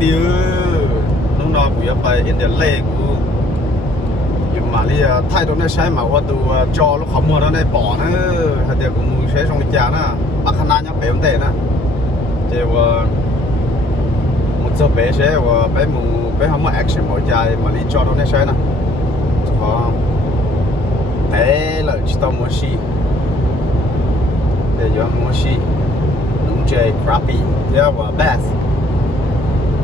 ติวน้องนอนกูจะไปอินเดียเล่กูอยู่มาเลยไทยตรงนี้ใช้มาว่าตัวจอลูกขโมยแล้วในป่อนะถ้าเดี๋ยวกูใช้ตรงนี้นะปักขนาดยังเป็นเตะนะเจ้าว่ามันจะไปใช่ว่าไปมึงไปทำมาแอคชั่นหัวใจมาเลยจอตรงนี้ใช้นะอ๋อเอ้เลยชิตาโมชิเดี๋ยวโมชินุ่งเจคราปี้เดี๋ยวว่าเบส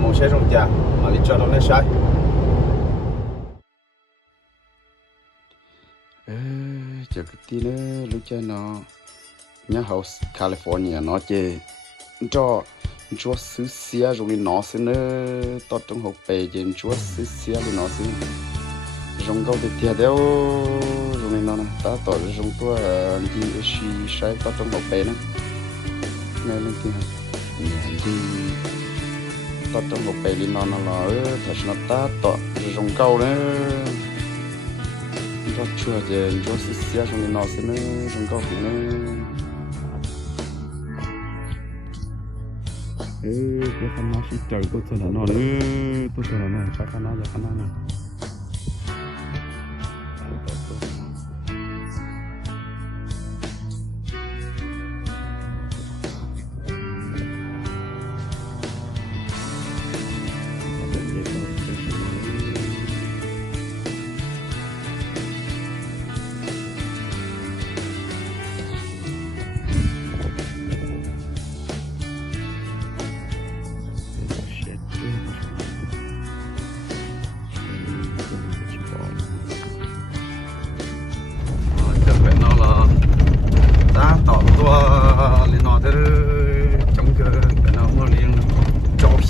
มึงใช้ตรงนี้มาเลยจอตรงนี้ใช้จากที่นี่รู้จักเนาะเนี่ยเฮาส์แคลิฟอร์เนียเนาะเจจ่อซื้อเสียตรงนี้เนาะสิเนตอนตรงหัวไปเจนจ่อซื้อเสียเลยเนาะสิตรงเขาเดียวเดียวตรงนี้เนาะนะตาต่อตรงตัวที่ชีใช้ตอนตรงหัวไปนะนี่เรื่องที่เนี่ยที่ตอนตรงหัวไปเลยเนาะนะถ้าฉันตาต่อตรงเขาเนี่ยก็ช่วยเจนช่วยเสียตรงนี้เนาะสินะตรงเขาสินะไปขนาดที่เจอตัวเท่านั้นเนาะตัวเท่านั้นไปขนาดจะขนาดนั้น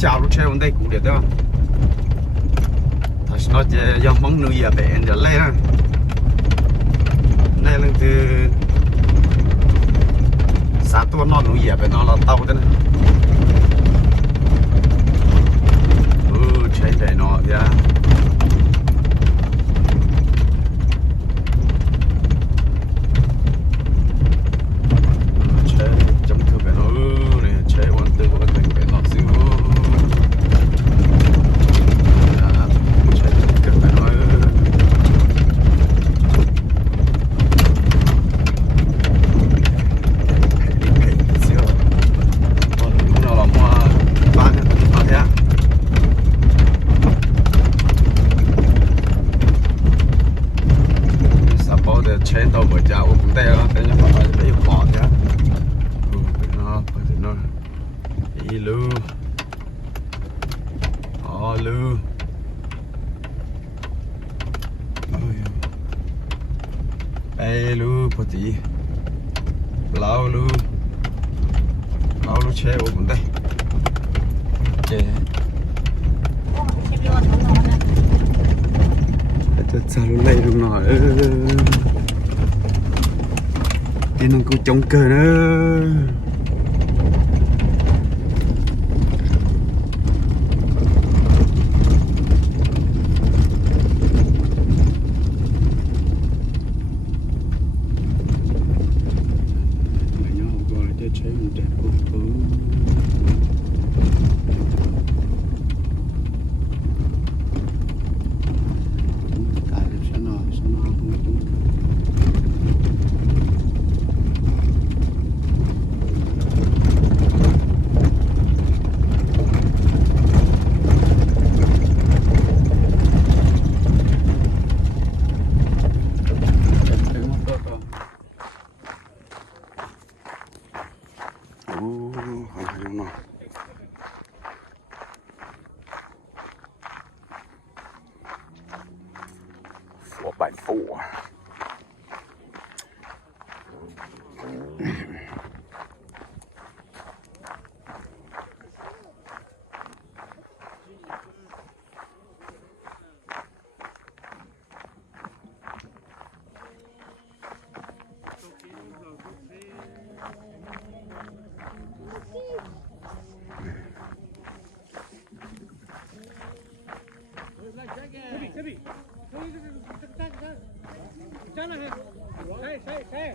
下路车我带过来的，他是那些要忙农业呗，人家来了，来了的啥多那农业呗，那老刀的呢，车在那的。钱到我家，我不带了，等一会儿没有跑的。快点那，一路，二路，哎路不对，老路车我不带。这咋路来路哪cái nó cứ chống cờ nữa mày nhớ gọi để chơi một đẹp của thứ cái sẽ nó không chống cờ by 4 जाना है सही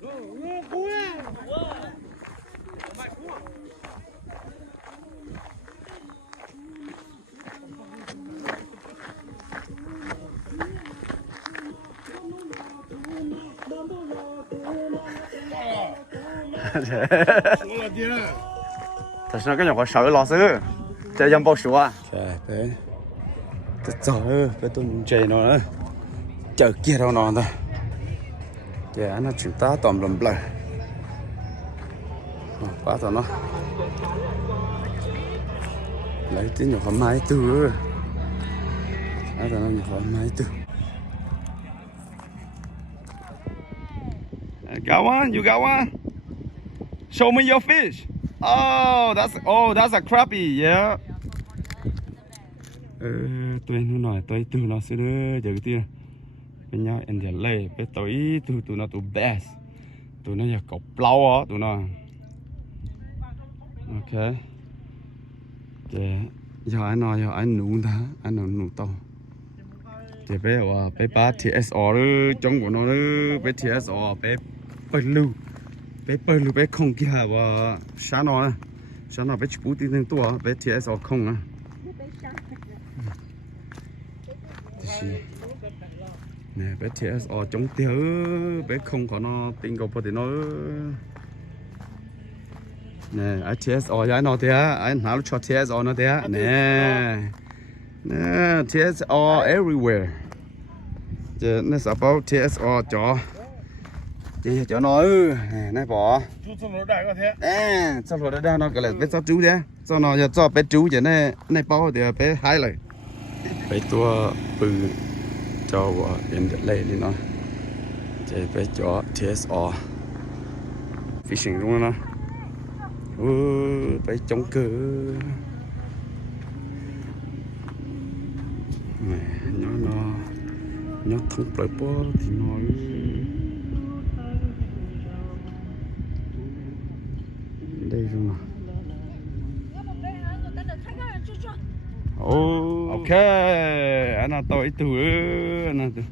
Go, go, go. 说了爹，但是那个我稍微老师，这样报数啊。 Trời bé trời ơi bé tôi chạy nó nữa chờ kia đâu nó thôi kìa nó chúng ta tòm lầm lờ quá rồi nó lấy tiếng nhỏ máy từ quá rồi nó nhỏ máy từ Got one? You got one? Show me your fish. Oh, that's a crappie, yeah. tôi nó nói tôi từ nó sẽ đưa giờ cái tiền cái nhau em thì lấy cái tôi từ tụi nó tụi best tụi nó giờ cọc lâu á tụi nó ok kìa giờ anh nụ ta anh nụ tao kìa bé và bé ba TSR đó trong của nó đó bé TSR bé bé không kia và sáng nó bé chụp tí nên tua bé TSR không à nè bé TSR chống tiêu bé không có nó tin cầu thì nó nè ai TSR giá nó thế ai nào cho TSR nó thế nè TSR everywhere giờ nó sao bảo TSR cho nó nè bỏ 猪这么大个天， sao rồi đây nó cái là bé cho chú thế cho nó giờ cho bé chú vậy nè bao thì bé hai lại bé tua bự cho em được lấy đi nó chơi bé cho TSR fishing luôn nó bé chống cơ nó thùng bơi bò thì nó đây rồi mà oh okay anh tôi từ anh từ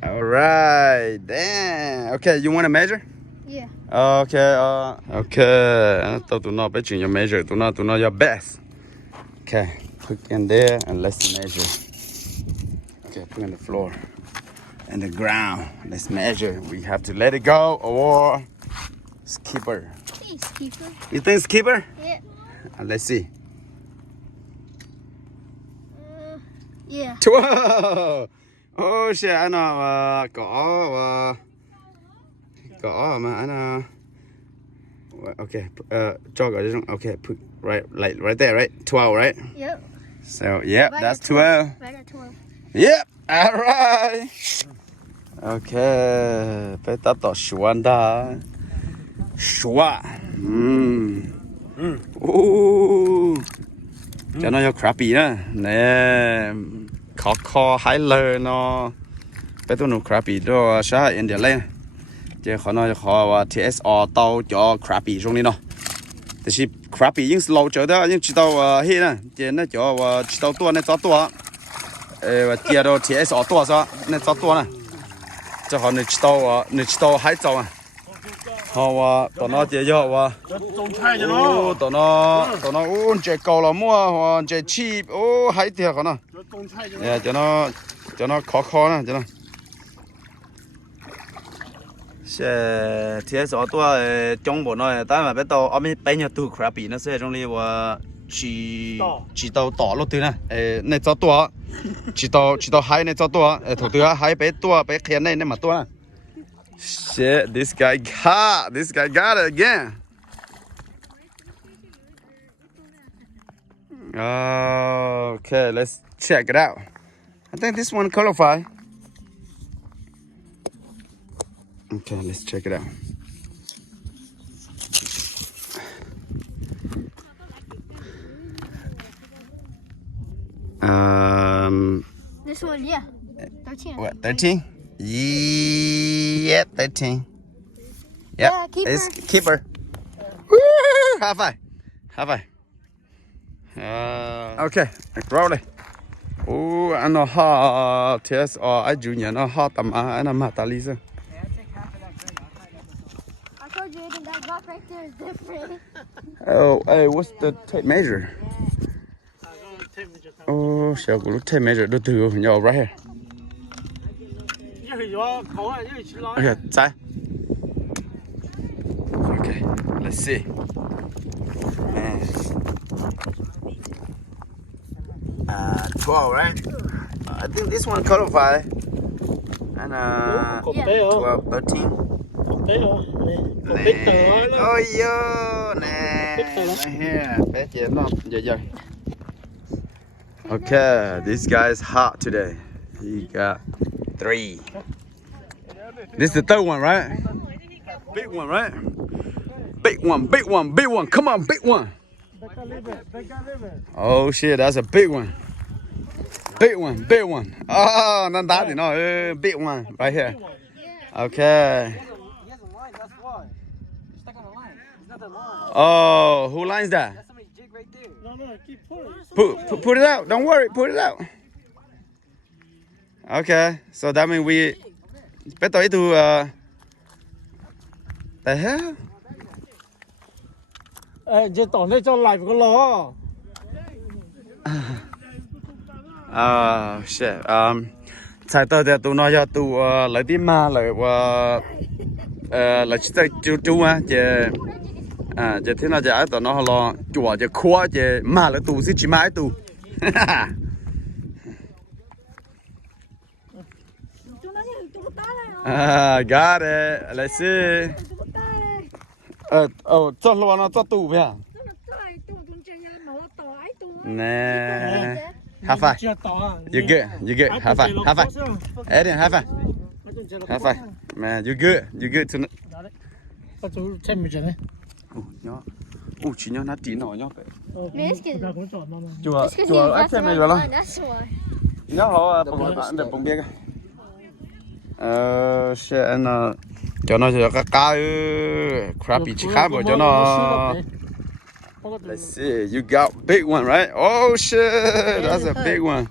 alright damn okay you want to measure Yeah. okay anh tôi tụi nó bé chuyện your measure tụi nó your best okay put in there and let's measure okay put on the floor and the ground let's measure we have to let it go or skipper Hey, Skipper. you think skipper Yeah. let's see Yeah. Wow. Oh shit, I know có mà anh okay cho cái trong okay put right there right 12 right Yep. so yep Right that's at 12 Right at 12. yep alright okay bé ta tỏ xuân đã xuân cho nó cho crappie đó nè khó hái lơ nó bé tôi nó crappie đó sao in để lên chứ khó nó khó TSR tao cho crappie trong này nóแต่是 crappie ยิ่ง slow เจอได้ยิ่ง知道嘿呢这那叫知道多那找多接到 TSR 多少那找多呢这好你知道还早啊好到那这要这种菜去哦，了，到那哦，这高了么？这起哦，还点可能，这种菜去了，哎，叫那烤呢，叫那。是 TSR 多中部那，但係別到我們本日都 crappie 那些種類話知道大陸對呢，那做多，知道海那做多，頭對海別多，別天那麼多呢。Shit, this guy got it again. Okay, let's check it out. I think this one qualify. Okay, let's check it out. This one, yeah. 13. What, 13? Yep, 13. Yep, Yeah, keeper. it's keeper. Woo! High five. Okay, roll it. Oh, I know how TSR I junior know how I'm Matalisa. I told you even that rock right there is different. Oh, hey, what's the tape measure? Oh, shall we tape measure the two of y'all right here? 一会儿口啊，一会儿去拉。 Okay, 在。Okay. let's see man 12 right I think this one qualify and กบเต้เหรอ 12 13 กบเต้เหรอนี่กบเต้เต๋อเลย oh yo nah here bet you not yeah okay this guy is hot today he got 3 this is the third one right big one right big one come on big one oh shit that's a big one big one oh นั่นตาดิเนาะbig one right here okay oh who lines that put it out don't worry put it out okay so that means we better to the hell giờ tỏ đây cho lại phải có ló shit sai tao thì tụi nó cho tụi lấy đi mà lại là chỉ tới chú á chứ chứ thế nào chứ ai tụi nó lo chùa chứ khoa chứ mà là tụi chỉ mãi tụi got it let's see cho lo nó cho tụi vậy nè high five chưa tỏ you good high five Eden high five man you good tonight có chú xem mình này nhỏ chỉ nhỏ nó tí nhỏ nhỏ Miskien. chùa anh xem này rồi đó That's why. nhỏ họ để bông bia xe anh cho nó cho các cá crappy chỉ khác rồi cho nó let's see you got big one right oh shit that's a big one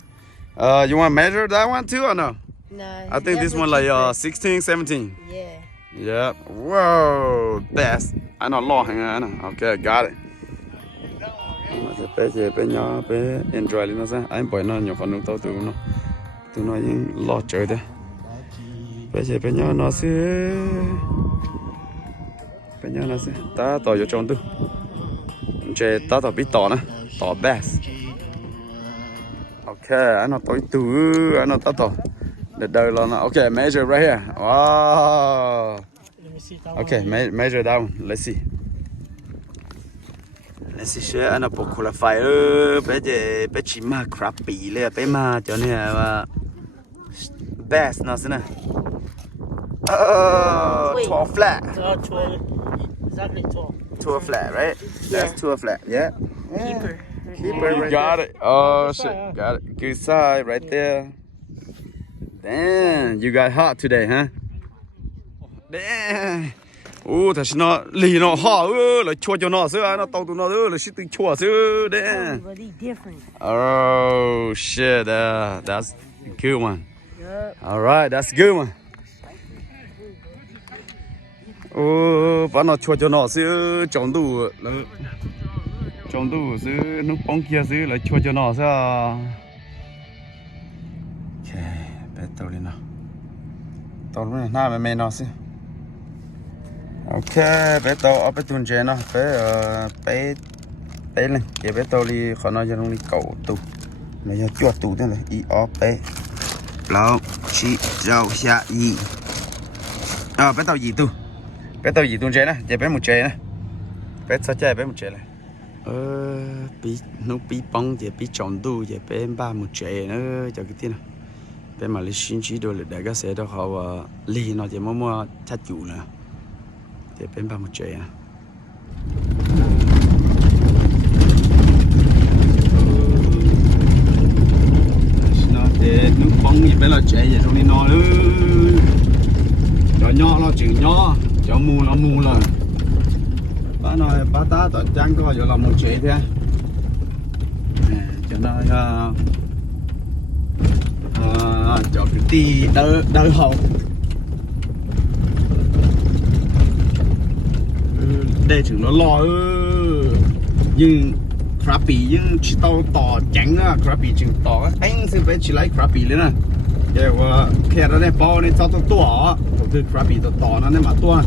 you want to measure that one too or no No. I think this one like 16 17 Yeah. yep whoa best I know long hang on okay got it mà sẽ bé nhỏ bé enjoy lên nó sao anh bỏ nó nhiều phần nước tao tụi nó những lo chơi đấy bé nhỏ nó sẽ ta tao vô trong tu chơi ta tao biết tao nè tao best okay anh nó tối tu anh nó tao để đời là nó okay measure right here wow okay measure down let's see share anh nó bốc khóa phải bé chỉ mà crappyเลยbé mà cho nên là best nó thế này 12 flat exactly 12 flat right that's 12 flat yeah keeper right got it oh shit got it good side right there damn you got hot today huh damn thật sự nó lì nó hot là chua cho nó xưa nó tao tụi nó là shit tự chua xưa damn Really different. oh shit that's a good one all right that's a good one bà nó chua cho nó xưa trồng đủ xưa nó bông kia xưa là chua cho nó xưa ok bé tao lên nào tao lúc này mẹ nó xưa ok bé tao ở bé tuần chơi nó bé lên giờ bé tao đi khỏi nói cho nó đi cầu tù mày giờ chuột tù thế này y ó bé lâu chỉ rau xạ gì bé tao gì tù bé tao gì tuần chơi nè giờ bé một chơi nè bé sao chơi bé một chơi này bị nó bị bông giờ bị tròn đu giờ bé ba một chơi nữa cho cái tiền nào bé mà lấy xin chỉ đồ để cái xe đó họ lì nó giờ mua chặt chủ nè giờ bé ba một chơi nè nó để nước bông gì bé là chơi giờ trong đi nó nữa cho nhỏ nó chừng nhỏ cho mua nó mua là bà nói bà ta tao chẳng có giờ làm một chuyện thế cho nó cho cái tí đỡ hậu đây chừng nó lo nhưng crappy nhưng chỉ tao tỏ trắng á crappy chừng tỏ anh sẽ phải chỉ lấy crappy lên nè giờ khi đó này bao này cho tao tua từ crappy tao tỏ nó này mà tua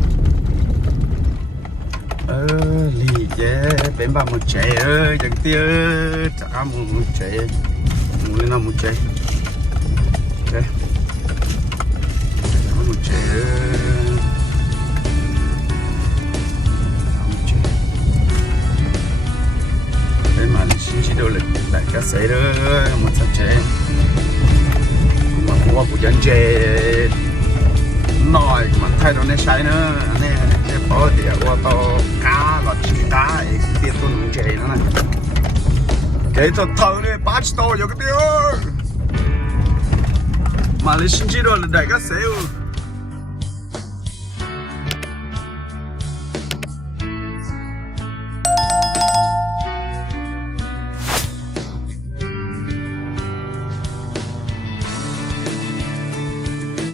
lì chế bên bà một chế ơi chẳng tiêu chả một chế một lên nào một chế ok một chế bên mà xin chỉ đâu là đại cá sấu đó một sạch chế mà mua của dân chế nói mà thay đổi này sai nữa này cái bỏ thì qua tàu cá lọt cá ấy tiền tôi nung chế nữa này cái tàu thầu này bắt tàu vô cái tiêu mà lấy xin chỉ đâu là đại cá sấu